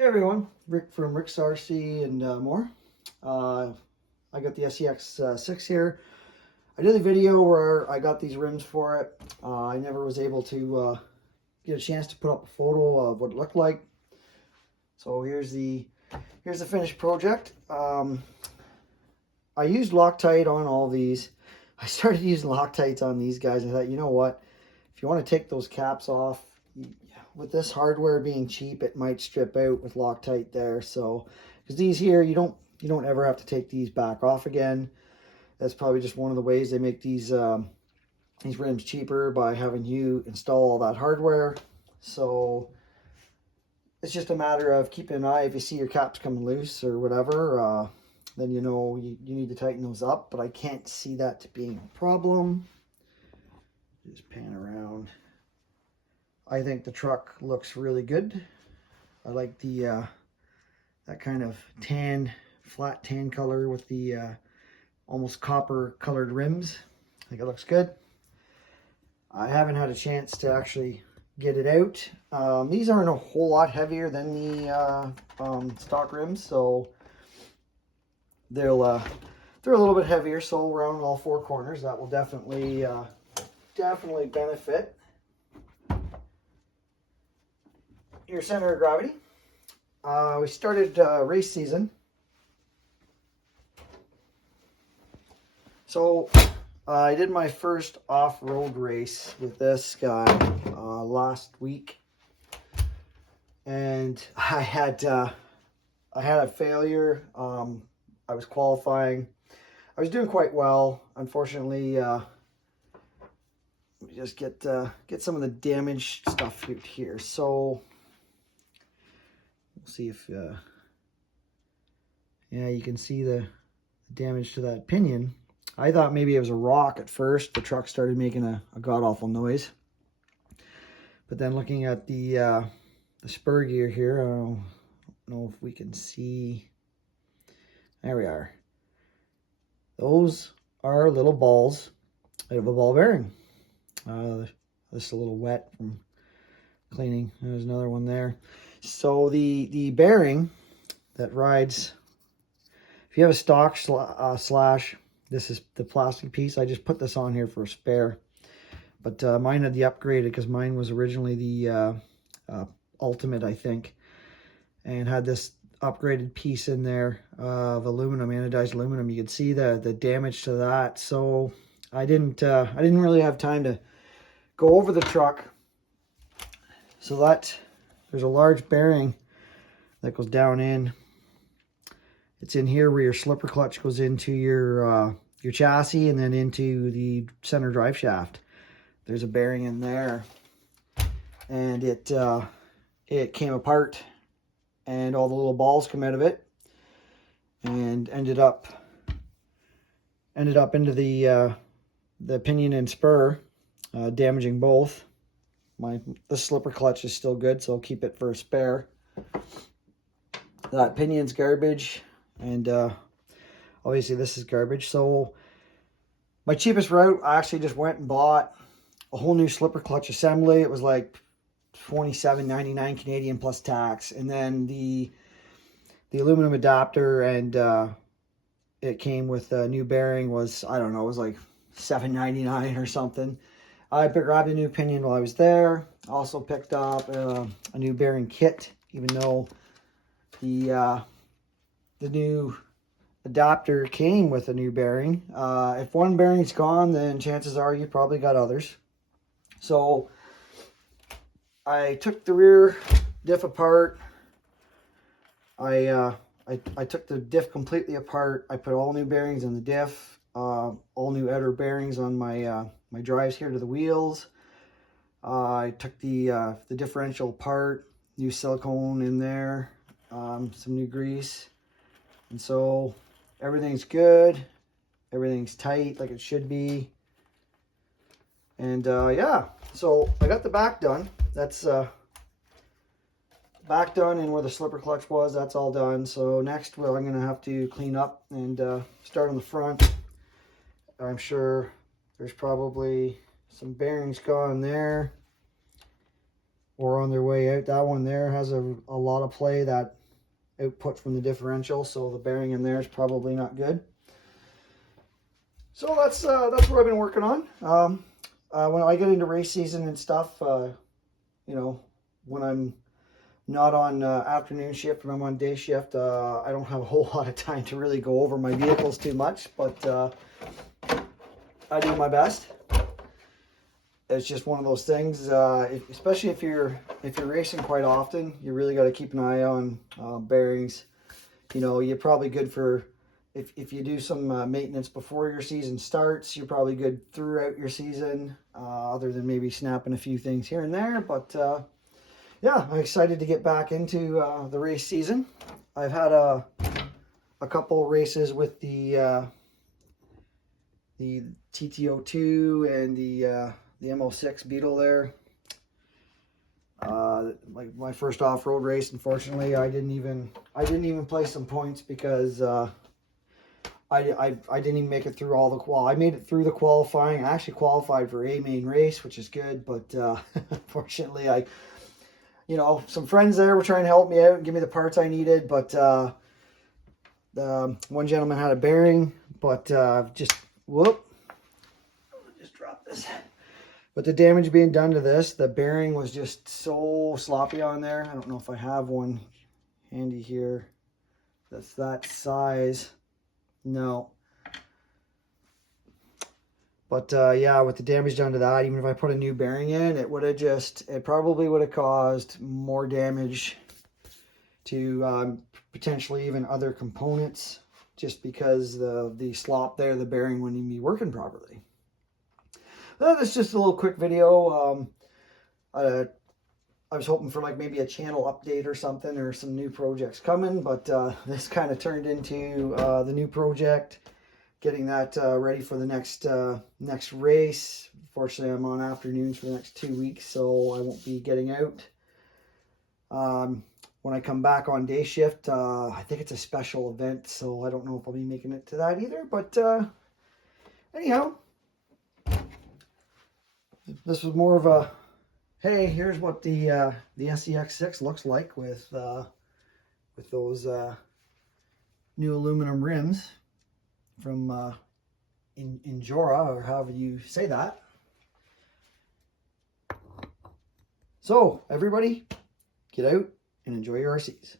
Hey everyone, Rick from Rick's RC and more. I got the SEX 6 here. I did a video where I got these rims for it. I never was able to get a chance to put up a photo of what it looked like. So here's the finished project. I used Loctite on all these. I started using Loctites on these guys. I thought, you know what? If you want to take those caps off, with this hardware being cheap, it might strip out with Loctite there. So, because these here, you don't ever have to take these back off again. That's probably just one of the ways they make these rims cheaper, by having you install all that hardware. So it's just a matter of keeping an eye. If you see your caps coming loose or whatever, then you know you need to tighten those up. But I can't see that being a problem. Just pan around. I think the truck looks really good. I like the that kind of flat tan color with the almost copper colored rims. I think it looks good. I haven't had a chance to actually get it out. These aren't a whole lot heavier than the stock rims, so they're a little bit heavier. So around all four corners, that will definitely benefit your center of gravity. We started race season. So I did my first off-road race with this guy last week, and I had a failure. I was qualifying. I was doing quite well. Unfortunately, let me just get some of the damaged stuff here. So we'll see if yeah, you can see the damage to that pinion. I thought maybe it was a rock at first. The truck started making a god-awful noise. But then looking at the spur gear here, I don't know if we can see. There we are. Those are little balls out of a ball bearing. This is a little wet from cleaning. There's another one there. So the bearing that rides, if you have a stock slash, this is the plastic piece. I just put this on here for a spare. But mine had the upgraded, because mine was originally the Ultimate, I think. And had this upgraded piece in there of aluminum, anodized aluminum. You could see the damage to that. So I didn't really have time to go over the truck. So that there's a large bearing that goes down in. It's in here where your slipper clutch goes into your chassis and then into the center drive shaft. There's a bearing in there, and it came apart, and all the little balls come out of it, and ended up into the pinion and spur, damaging both. The slipper clutch is still good, so I'll keep it for a spare. That pinion's garbage, and obviously this is garbage. So my cheapest route, I actually just went and bought a whole new slipper clutch assembly. It was like $27.99 Canadian plus tax, and then the aluminum adapter, and it came with a new bearing. Was, I don't know, it was like $7.99 or something. I grabbed a new pinion while I was there. Also picked up a new bearing kit, even though the new adapter came with a new bearing. If one bearing's gone, then chances are you probably got others. So I took the rear diff apart. I took the diff completely apart. I put all new bearings in the diff, all new outer bearings on my my drives here to the wheels. I took the differential apart, new silicone in there, some new grease, and so everything's good. Everything's tight like it should be. And yeah, so I got the back done. That's back done, and where the slipper clutch was, that's all done. So next, well, I'm gonna have to clean up and start on the front. I'm sure there's probably some bearings gone there. or on their way out. That one there has a lot of play, that output from the differential, so the bearing in there is probably not good. So that's what I've been working on. When I get into race season and stuff, you know, when I'm not on afternoon shift, when I'm on day shift, I don't have a whole lot of time to really go over my vehicles too much, but I do my best. It's just one of those things, especially if you're racing quite often, you really got to keep an eye on bearings. You know, you're probably good for, if you do some maintenance before your season starts, you're probably good throughout your season, other than maybe snapping a few things here and there. But yeah, I'm excited to get back into the race season. I've had a couple races with the TT02 and the MO6 Beetle there. Like my first off-road race, unfortunately, I didn't even place some points because I didn't even make it through all the I made it through the qualifying. I actually qualified for a main race, which is good, but unfortunately, you know, some friends there were trying to help me out and give me the parts I needed, but one gentleman had a bearing, but just drop this. But the damage being done to this, the bearing was just so sloppy on there. I don't know if I have one handy here that's that size. No. But yeah, with the damage done to that, even if I put a new bearing in, it probably would have caused more damage to potentially even other components, just because the slop there, the bearing wouldn't even be working properly. That's just a little quick video. I was hoping for like maybe a channel update or something, or some new projects coming, but this kind of turned into the new project, getting that ready for the next race. Fortunately, I'm on afternoons for the next 2 weeks, so I won't be getting out. When I come back on day shift, I think it's a special event, so I don't know if I'll be making it to that either, but anyhow, this was more of a, hey, here's what the SCX6 looks like with those new aluminum rims from Injora, or however you say that. So everybody, get out and enjoy your RCs.